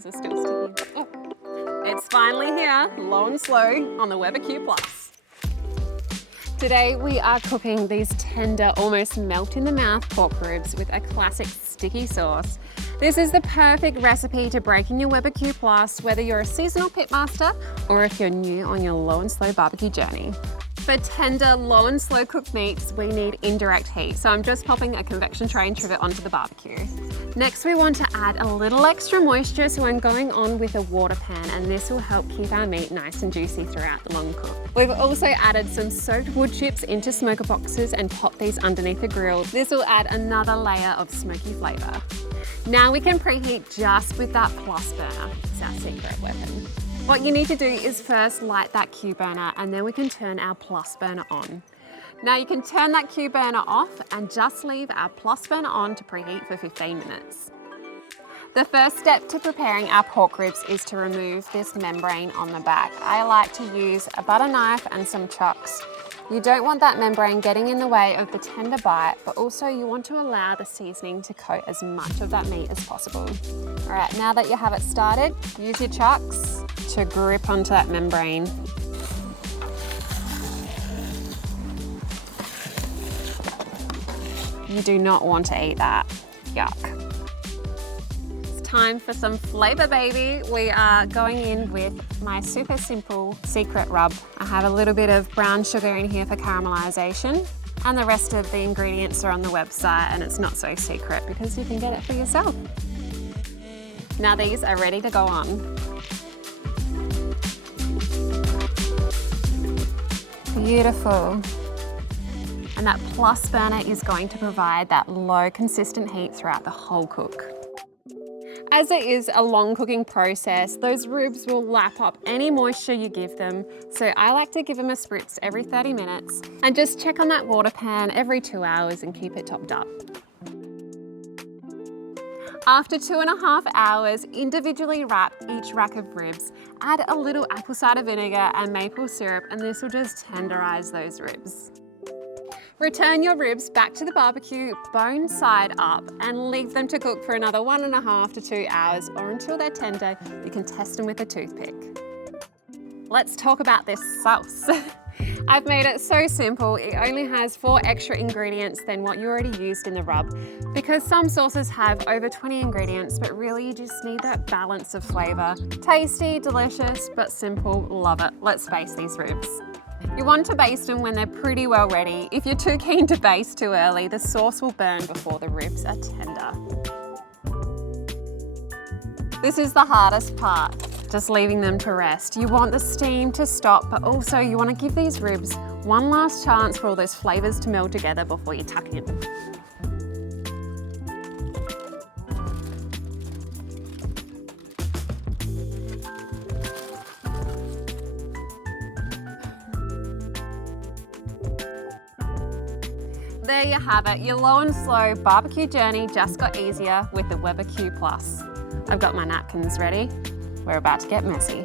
fingers are still sticky. Oh. It's finally here, low and slow on the Weber Q Plus. Today we are cooking these tender, almost melt in the mouth pork ribs with a classic sticky sauce. This is the perfect recipe to break in your Weber Q Plus, whether you're a seasonal pitmaster or if you're new on your low and slow barbecue journey. For tender, low and slow cooked meats, we need indirect heat. So I'm just popping a convection tray and trivet onto the barbecue. Next, we want to add a little extra moisture, so I'm going on with a water pan, and this will help keep our meat nice and juicy throughout the long cook. We've also added some soaked wood chips into smoker boxes and popped these underneath the grill. This will add another layer of smoky flavour. Now we can preheat just with that plus burner. It's our secret weapon. What you need to do is first light that Q burner, and then we can turn our plus burner on. Now you can turn that Q burner off and just leave our plus burner on to preheat for 15 minutes. The first step to preparing our pork ribs is to remove this membrane on the back. I like to use a butter knife and some chocks. You don't want that membrane getting in the way of the tender bite, but also you want to allow the seasoning to coat as much of that meat as possible. All right, now that you have it started, use your chocks to grip onto that membrane. You do not want to eat that. Yuck. Time for some flavor, baby. We are going in with my super simple secret rub. I have a little bit of brown sugar in here for caramelization, and the rest of the ingredients are on the website, and it's not so secret because you can get it for yourself. Now these are ready to go on. Beautiful. And that plus burner is going to provide that low consistent heat throughout the whole cook. As it is a long cooking process, those ribs will lap up any moisture you give them. So I like to give them a spritz every 30 minutes and just check on that water pan every 2 hours and keep it topped up. After 2.5 hours, individually wrap each rack of ribs, add a little apple cider vinegar and maple syrup, and this will just tenderize those ribs. Return your ribs back to the barbecue, bone side up, and leave them to cook for another 1.5 to 2 hours, or until they're tender. You can test them with a toothpick. Let's talk about this sauce. I've made it so simple. It only has 4 extra ingredients than what you already used in the rub, because some sauces have over 20 ingredients, but really you just need that balance of flavor. Tasty, delicious, but simple. Love it. Let's baste these ribs. You want to baste them when they're pretty well ready. If you're too keen to baste too early, the sauce will burn before the ribs are tender. This is the hardest part, just leaving them to rest. You want the steam to stop, but also you want to give these ribs one last chance for all those flavors to meld together before you tuck in. There you have it. Your low and slow barbecue journey just got easier with the Weber Q Plus. I've got my napkins ready. We're about to get messy.